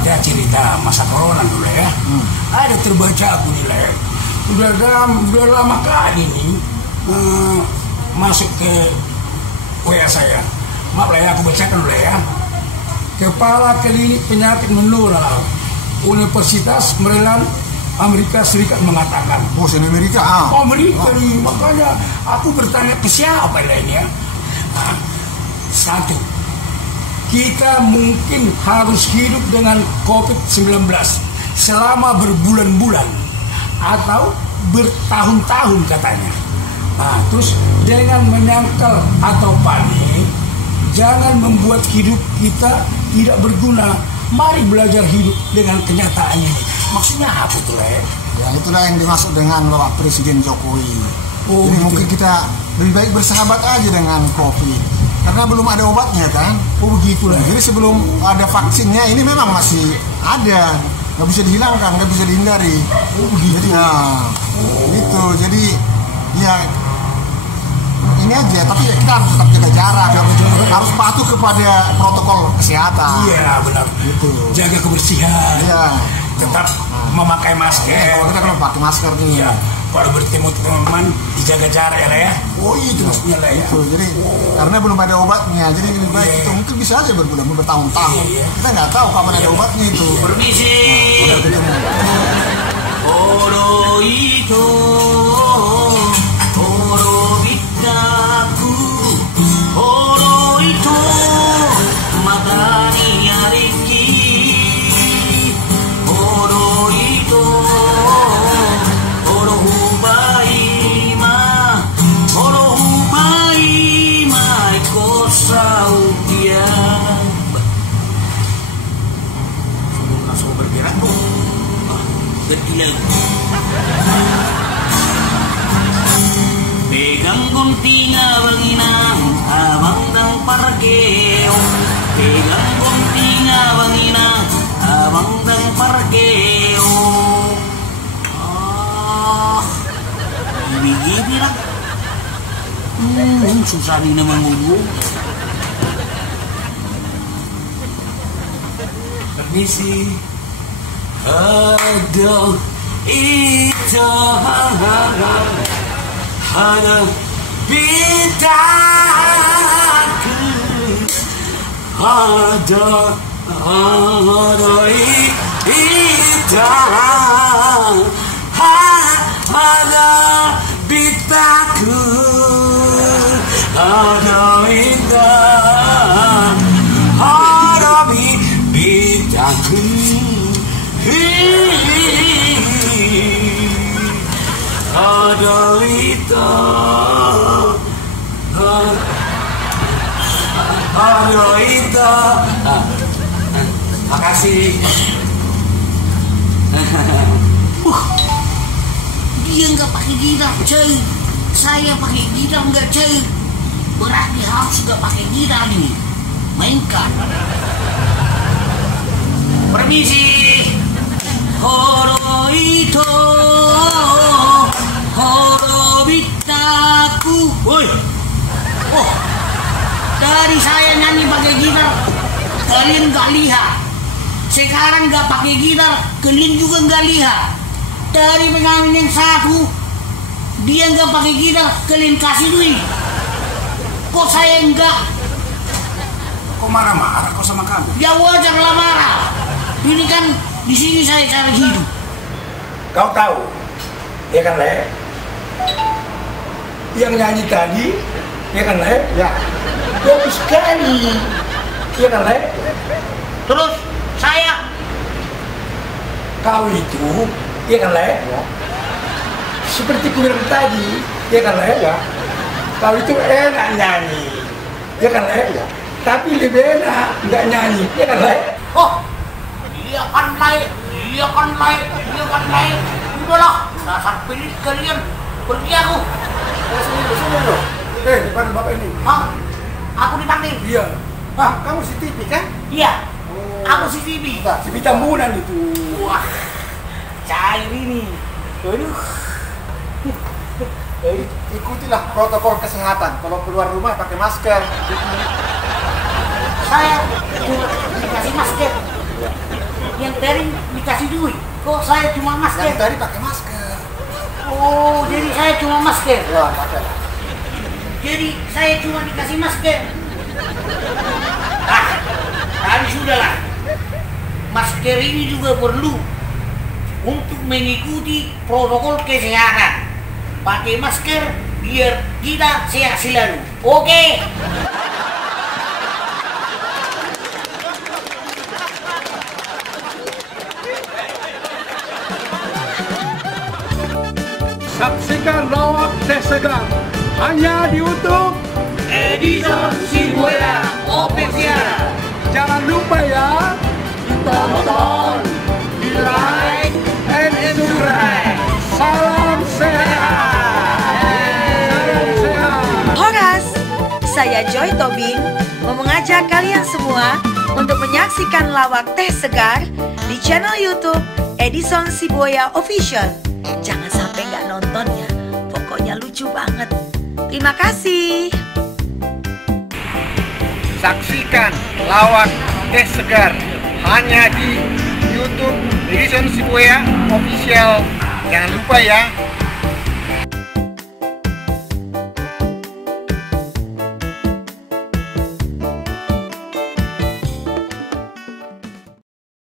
Kita cerita masa corona dulu ya. Ada terbaca aku nih Le. Udah lama kali nih masuk ke WA saya. Maaf lah ya, aku bacakan dulu ya. Kepala Klinik Penyakit Menular Universitas Maryland Amerika Serikat mengatakan. Oh, di Amerika. Amerika nih, makanya aku bertanya ke siapa lainnya. Satu, kita mungkin harus hidup dengan COVID-19 selama berbulan-bulan atau bertahun-tahun katanya. Terus dengan menyangkal atau panik, jangan membuat hidup kita tidak berguna. Mari belajar hidup dengan kenyataan ini. Maksudnya apa tuh, Le? Ya, itulah yang dimaksud dengan Bapak Presiden Jokowi. Jadi gitu. mungkin kita lebih baik bersahabat aja dengan COVID. Karena belum ada obatnya kan. Begitu lah. Jadi sebelum ada vaksinnya ini memang masih ada, nggak bisa dihilangkan, nggak bisa dihindari. Begitu. Jadi, gitu. Jadi ya ini aja. Tapi kita harus tetap jaga jarak, harus patuh kepada protokol kesehatan. Iya benar. Gitu. Jaga kebersihan. Iya. Tetap memakai masker. Kalau pakai masker nih. Iya. Kalau bertemu teman-teman dijaga jarak ya lah ya. Oh itu maksudnya lah ya. Jadi karena belum ada obatnya, jadi lebih baik itu mungkin bisa aja berbulan bertahun-tahun. Kita nggak tahu kapan ada obatnya itu. Permisi. Udah ketemu. Oro itu, oro bitaku, oro itu matani ariki, oro itu. Langsung bergerak tuh. Berkilau. Pegang gunting abang inang, abang dang parkeo. Pegang gunting abang inang, abang dang parkeo. Ibi-ibi lah. Susah nih naman ngomong. Permisi. Aduh, itu ada bitaku, ada itu ada bitaku, ada itu ada bitaku. Ada itu, ada itu. Makasih. Dia nggak pakai gitar, cuy. Saya pakai gitar nggak, cuy. Berarti harus nggak pakai gitar nih. Mainkan. Permisi. Horo itu, horo bitaku. Woi, dari saya nyanyi pakai gitar, kalian nggak lihat. Sekarang nggak pakai gitar, kalian juga nggak lihat. Dari penyanyi yang satu, dia nggak pakai gitar, kalian kasih duit. Kok saya enggak? Kok marah-marah kok sama kamu? Ya wajar lah marah. Ini kan di sini saya cari hidup. Kau tahu, ya kan Le? Yang nyanyi tadi, ya kan Le? Ya. Bagus sekali, ya kan Le? Terus saya Kau itu, ya kan Le? seperti kubilang tadi, ya kan ya. Kalau itu enak nyanyi, ya kan ya. Tapi lebih enak nggak nyanyi, ya kan ya. Oh, iya kan naik, iya kan naik, iya kan naik. Udahlah, dasar pilih kalian. Pergi aku. Sini loh. Depan bapak ini. Hah? Aku dipanggil? Iya. Ah, kamu si TV kan? Iya. Aku si TV. Si Tambunan itu. Wah, cair ini. Aduh. Ikutilah protokol kesehatan. Kalau keluar rumah pakai masker. Saya cuma dikasih masker. Yang tadi dikasih duit. Kok saya cuma masker? Yang tadi pakai masker. Oh, jadi saya cuma masker. Ya, pakai. Jadi saya cuma dikasih masker. Ah, tapi sudahlah. Masker ini juga perlu untuk mengikuti protokol kesehatan. Pakai masker biar kita sehat selalu. Oke? Saksikan lawak teh segar hanya di YouTube Edison Sibuaya Official. Jangan lupa ya, ditonton, di like, and subscribe. Salam sehat. Salam sehat. Horas, saya Joy Tobing mau mengajak kalian semua untuk menyaksikan lawak teh segar di channel YouTube Edison Sibuaya Official. Jangan sampai nggak nonton ya, pokoknya lucu banget. Terima kasih. Saksikan lawak teh segar hanya di YouTube Edison Sibuaya Official. Jangan lupa ya.